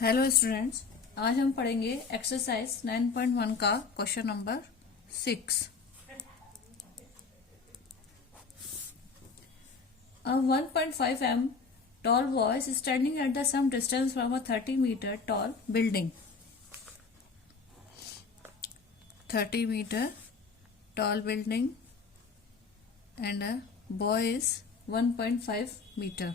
Hello students, आज हम पढ़ेंगे एक्सरसाइज 9.1 का question number 6। A 1.5 m tall boy is standing at the some distance from a 30-meter tall building. 30-meter tall building and a boy is 1.5 meter.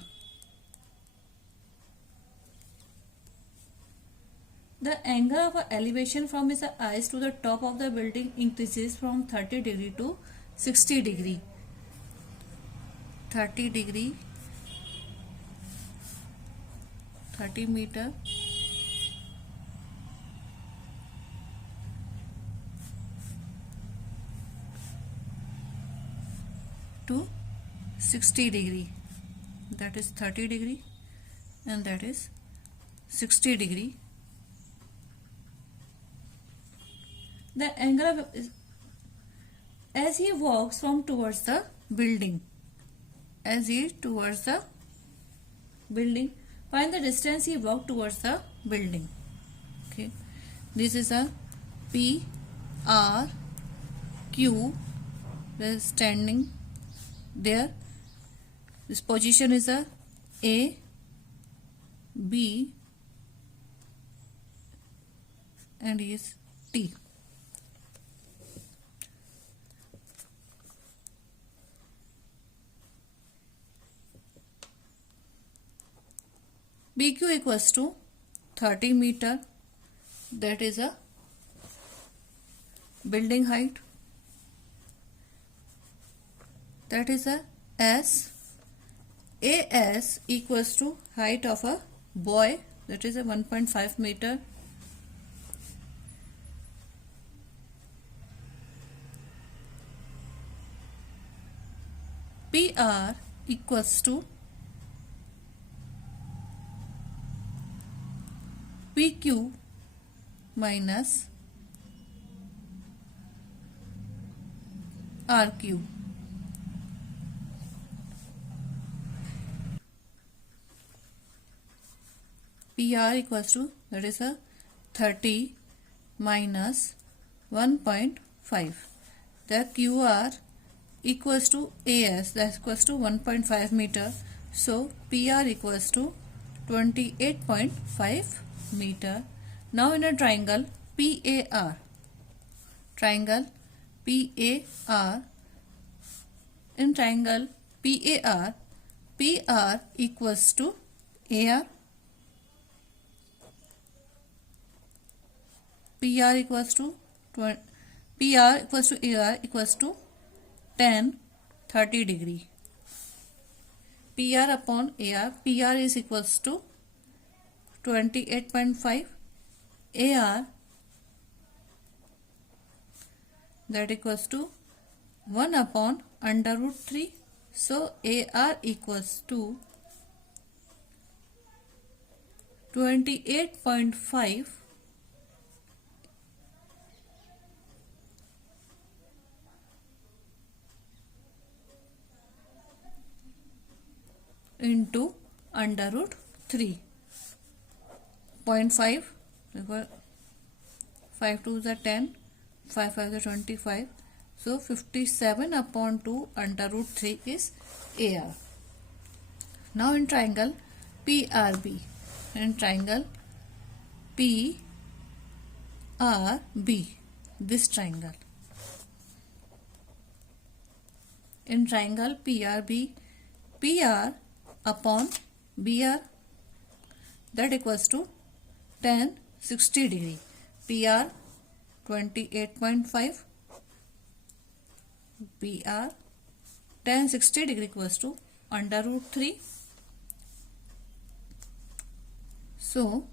The angle of elevation from his eyes to the top of the building increases from 30 degree to 60 degree. 30 degree, 30 meter to 60 degree. That is 30 degree and that is 60 degree. The angle of, as he walks from towards the building, find the distance he walked towards the building. Okay, this is a P, R, Q. They are standing there. This position is a B, and he is T. BQ equals to 30 meter, that is a building height, that is a S. AS equals to height of a boy, that is a 1.5 meter. PR equals to PQ minus RQ. PR equals to, that is a 30 minus 1.5. The QR equals to AS, that equals to 1.5 meter. So PR equals to 28.5 meter. Now in a triangle PAR, in triangle PAR, PR equals to AR, PR equals to AR equals to tan 30 degree. PR upon AR, PR is equals to 28.5, AR that equals to 1 upon under root 3. So AR equals to 28.5 into under root 3. 0.5, 5 2 is 10, 5 5 is 25. So 57 upon 2 under root 3 is AR. Now in triangle PRB, this triangle. In triangle PRB, PR upon BR, that equals to tan 60 degree. PR 28.5, BR tan 60 degree equals to under root 3. So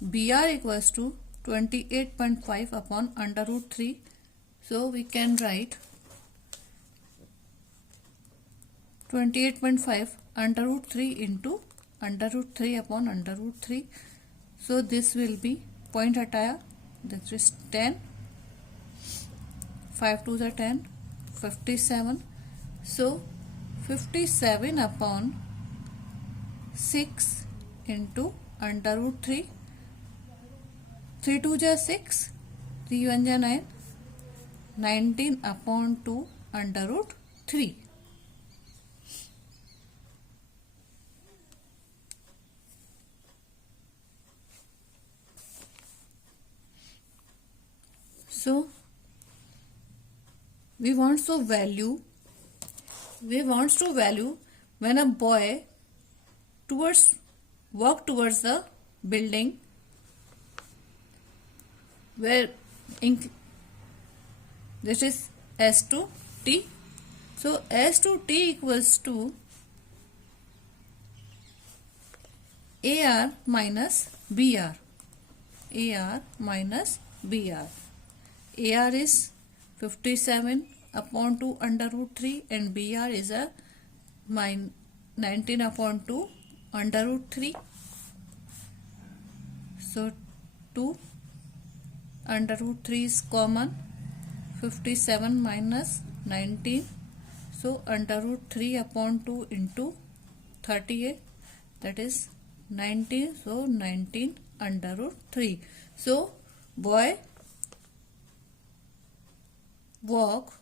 BR equals to 28.5 upon under root 3. So we can write 28.5 under root 3 into under root 3 upon under root 3. So this will be point hataya, that is 10, 5 2 is 10, 57. So 57 upon 6 into under root 3. 3 2 जा 6, 3 1 जा 9, 19 upon 2 under root 3. So we want to value when a boy walk towards the building where this is S to T. So S to T equals to AR minus BR. AR minus BR. AR is 57 upon 2 under root 3 and BR is a 19 upon 2 under root 3. So 2 under root 3 is common. 57 minus 19. So under root 3 upon 2 into 38, that is 19. So 19 under root 3. So boy walk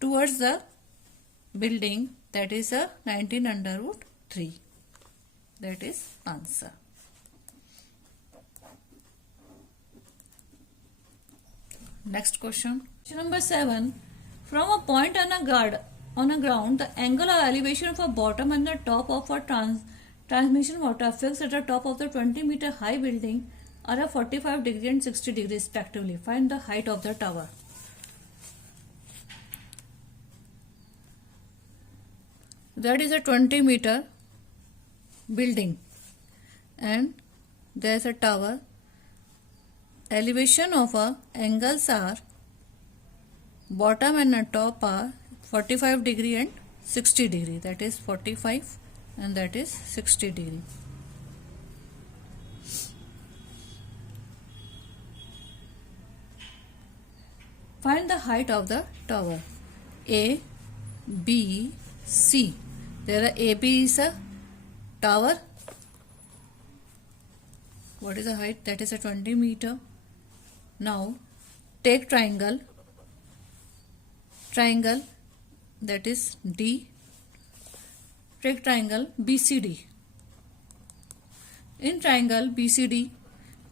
towards the building, that is a 19 under root 3. That is answer. Next question. Question number 7. From a point on a ground, the angle or elevation of a bottom and the top of a transmission water fixed at the top of the 20-meter high building are a 45 degree and 60 degree respectively. Find the height of the tower. That is a 20-meter building and there is a tower. Elevation of angles are bottom and top are 45 degree and 60 degree. That is 45 and that is 60 degree. Find the height of the tower. A, B, C. There are AB is a tower. What is the height? That is a 20 meter. Now take triangle that is D. Take triangle BCD. In triangle BCD,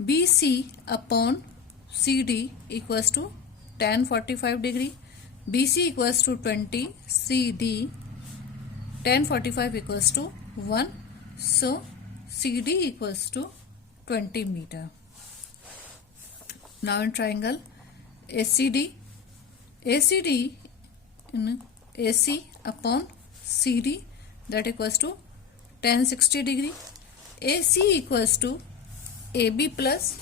BC upon CD equals to tan 45 degree. BC equals to 20, CD tan 45 equals to 1. So CD equals to 20 meter. Now in triangle ACD in AC upon CD, that equals to tan 60 degree. AC equals to AB plus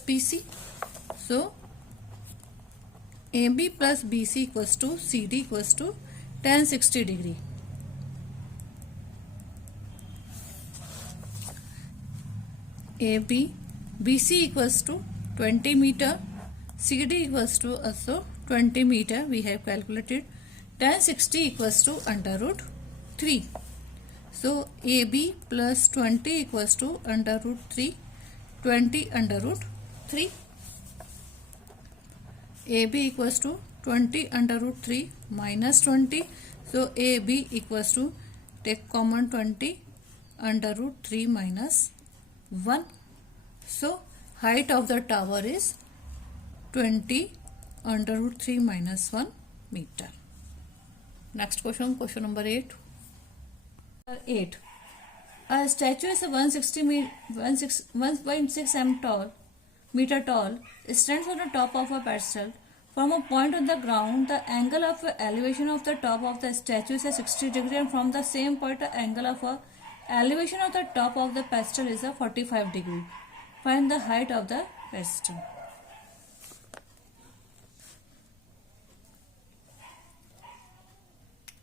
BC. So AB plus BC equals to CD equals to tan 60 degree. AB BC equals to 20 meter, CD equals to also 20 meter. We have calculated. Tan 60 equals to under root 3. So AB plus 20 equals to under root 3, 20 under root 3. AB equals to 20 under root 3 minus 20. So AB equals to, take common 20 under root 3 minus 1. So height of the tower is 20 under root 3 minus 1 meter. Next question, question number 8. 8. A statue is 1.6 meter tall, stands on the top of a pedestal. From a point on the ground, the angle of elevation of the top of the statue is a 60 degree, and from the same point, the angle of elevation of the top of the pedestal is a 45 degree. Find the height of the pedestal.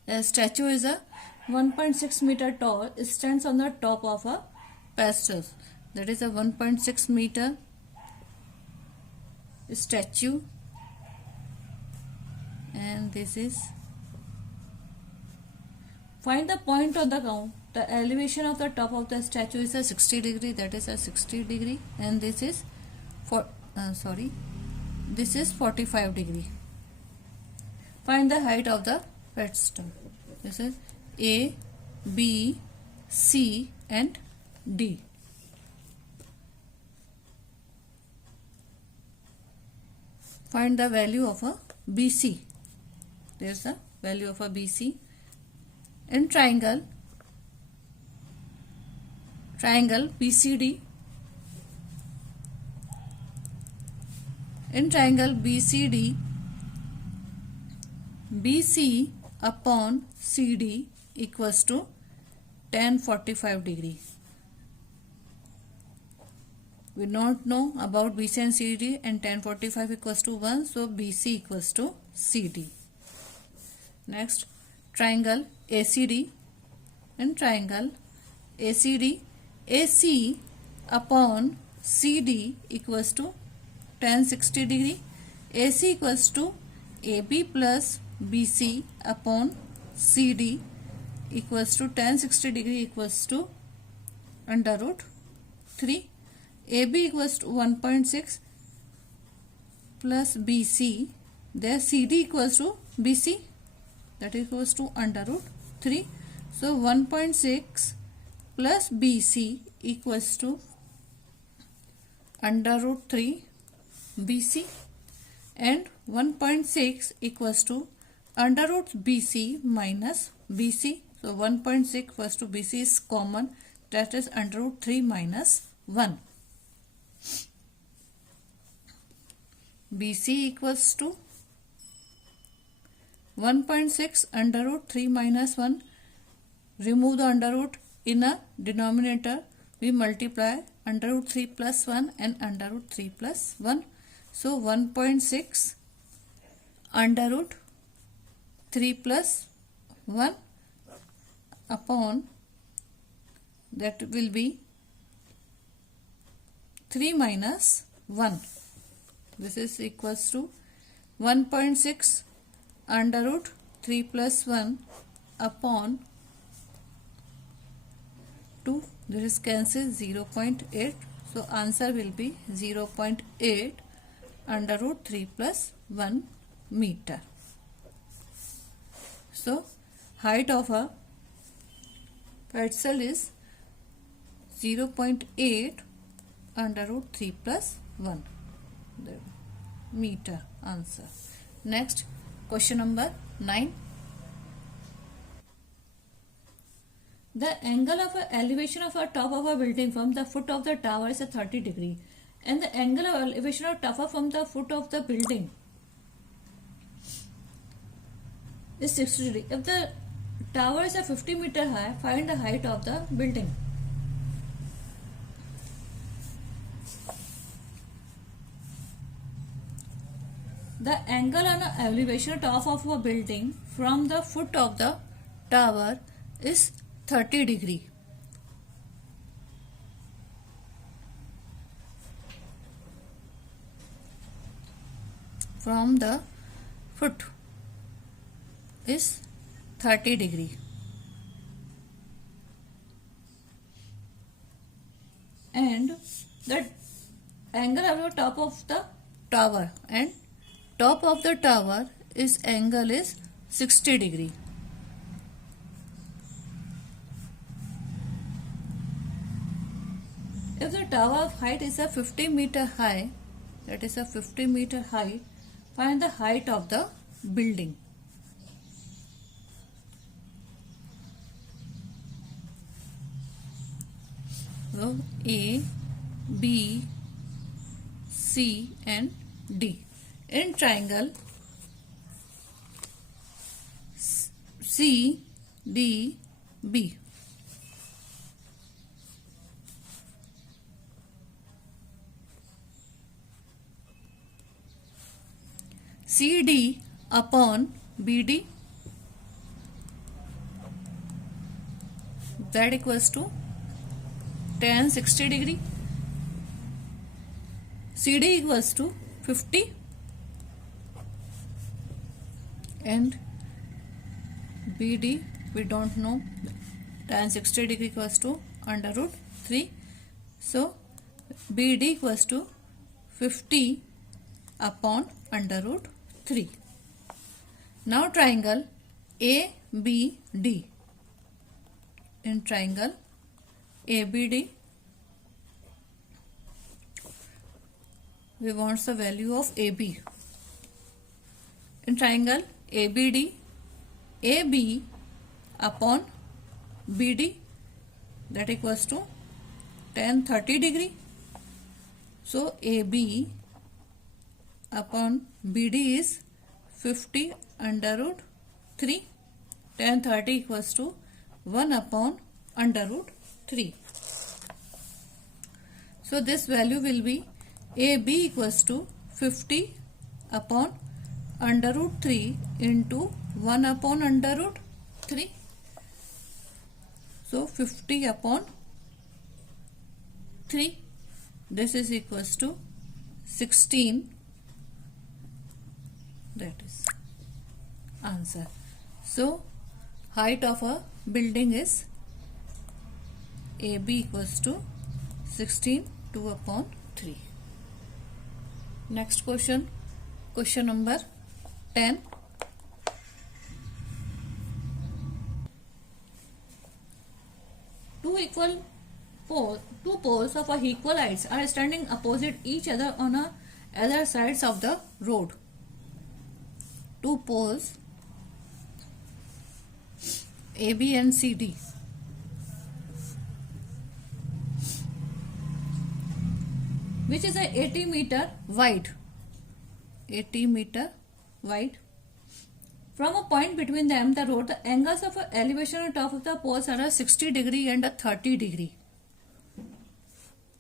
The statue is a 1.6 meter tall, stands on the top of a pedestal. That is a 1.6 meter statue, and this is Find the point on the ground. The elevation of the top of the statue is a 60 degree, that is a 60 degree, and this is this is 45 degree. Find the height of the pedestal. This is A, B, C and D. Find the value of a BC. There is the value of a BC. In triangle BCD, BC upon CD equals to tan 45 degree. We don't know about BC and CD, and tan 45 equals to 1, so BC equals to CD. Next, triangle ACD. In triangle ACD, AC upon CD equals to tan 60 degree. AC equals to AB plus BC upon CD equals to tan 60 degree equals to under root 3. AB equals to 1.6 plus BC. There CD equals to BC, that equals to under root 3. So 1.6 plus BC equals to under root 3 BC, and 1.6 equals to under root BC minus BC. So 1.6 equals to BC is common, that is under root 3 minus 1. BC equals to 1.6 under root 3 minus 1. Remove the under root. In a denominator we multiply under root 3 plus 1 and under root 3 plus 1. So 1.6 under root 3 plus 1 upon, that will be 3 minus 1. This is equals to 1.6 under root 3 plus 1 upon 2. This is cancelled, 0.8. So answer will be 0.8 under root 3 plus 1 meter. So height of a pedestal is 0.8 under root 3 plus 1 meter. Answer. Next, question number 9. The angle of elevation of a top of a building from the foot of the tower is a 30 degree, and the angle of elevation of tower from the foot of the building is 60 degree. If the tower is a 50 meter high, find the height of the building. The angle on the elevation top of a building from the foot of the tower is 30 degree. From the foot is 30 degree. And the angle of the top of the tower, and top of the tower is angle is 60 degree. If the tower height is a 50 meter high, that is a 50 meter height, find the height of the building. So A, B, C and D. In triangle C, D, B. CD upon BD, that equals to tan 60 degree. CD equals to 50 and BD we don't know. Tan 60 degree equals to under root 3. So BD equals to 50 upon under root 3. Now triangle ABD. In triangle ABD, we want the value of AB. In triangle ABD, AB upon BD, that equals to tan 30 degree. So AB upon BD is 50 under root 3. Tan 30 equals to 1 upon under root 3. So this value will be AB equals to 50 upon under root 3 into 1 upon under root 3. So 50 upon 3. This is equals to 16. That is answer. So height of a building is AB equals to 16, 2 upon 3. Next question, question number 10. Two poles of a equal heights are standing opposite each other on a other sides of the road. Two poles AB and CD, which is a 80 meter wide. 80 meter wide. From a point between them, the road, the angles of elevation on top of the poles are a 60 degree and a 30 degree.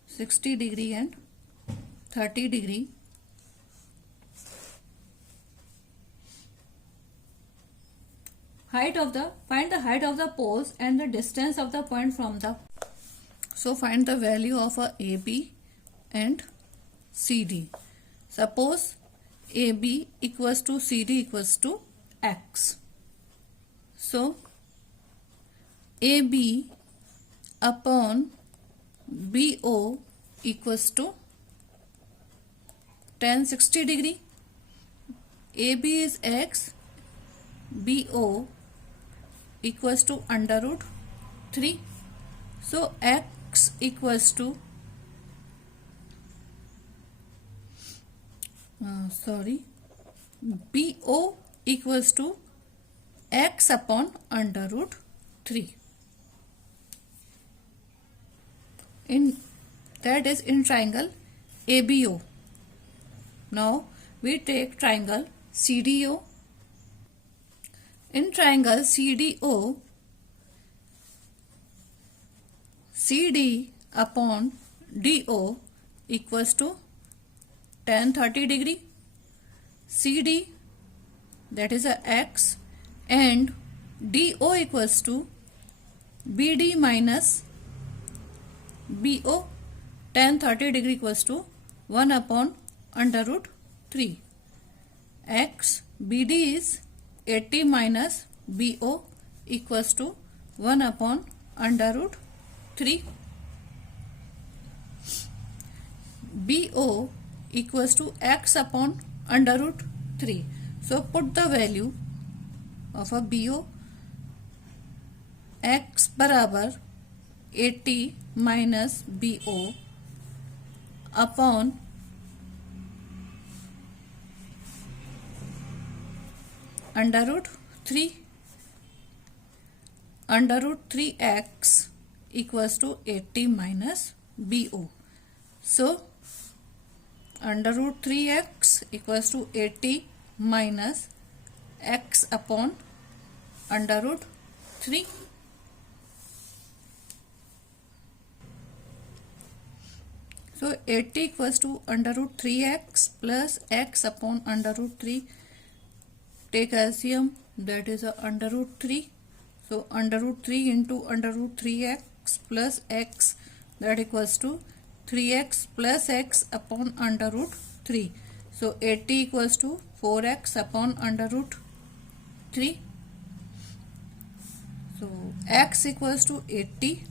60 degree and 30 degree. Find the height of the poles and the distance of the point from the. So find the value of a AB and CD. Suppose AB equals to CD equals to X. So AB upon BO equals to tan 60 degree. AB is X, BO equals to under root 3. So X equals to BO equals to X upon under root 3. That is in triangle ABO. Now we take triangle CDO. In triangle CDO, CD upon DO equals to tan 30 degree. CD, that is a X, and DO equals to BD minus BO. Tan 30 degree equals to 1 upon under root 3. X, BD is 80 minus BO equals to 1 upon under root 3. BO equals to X upon under root 3. So put the value of a BO. X बराबर 80 minus BO upon under root 3. Under root 3x equals to 80 minus BO. So under root 3x equals to 80 minus x upon under root 3. So 80 equals to under root 3x plus x upon under root 3. Take LCM, that is under root 3. So under root 3 into under root 3x plus x, that equals to 3x plus x upon under root 3. So 80 equals to 4x upon under root 3. x equals to 80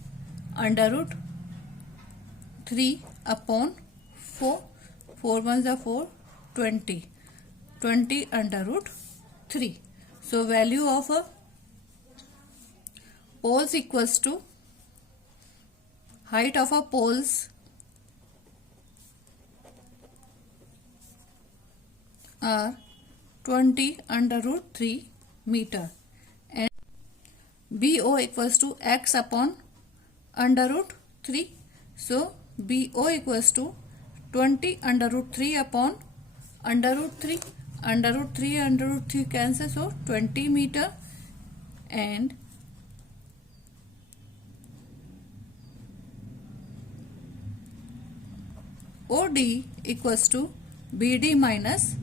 under root 3 upon 4, 4 ones are 4, 20, 20 under root 3. So value of a poles equals to height of a poles are 20 under root 3 meter, and BO equals to x upon under root 3. So BO equals to 20 under root 3 upon under root 3. Under root 3 under root 3 cancel, so 20 meter, and OD equals to BD minus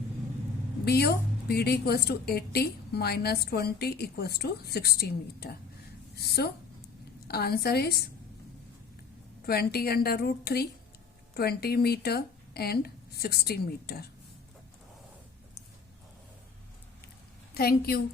BO. BD equals to 80 minus 20 equals to 60 meter. So answer is 20 under root 3, 20 meter and 60 meter. Thank you.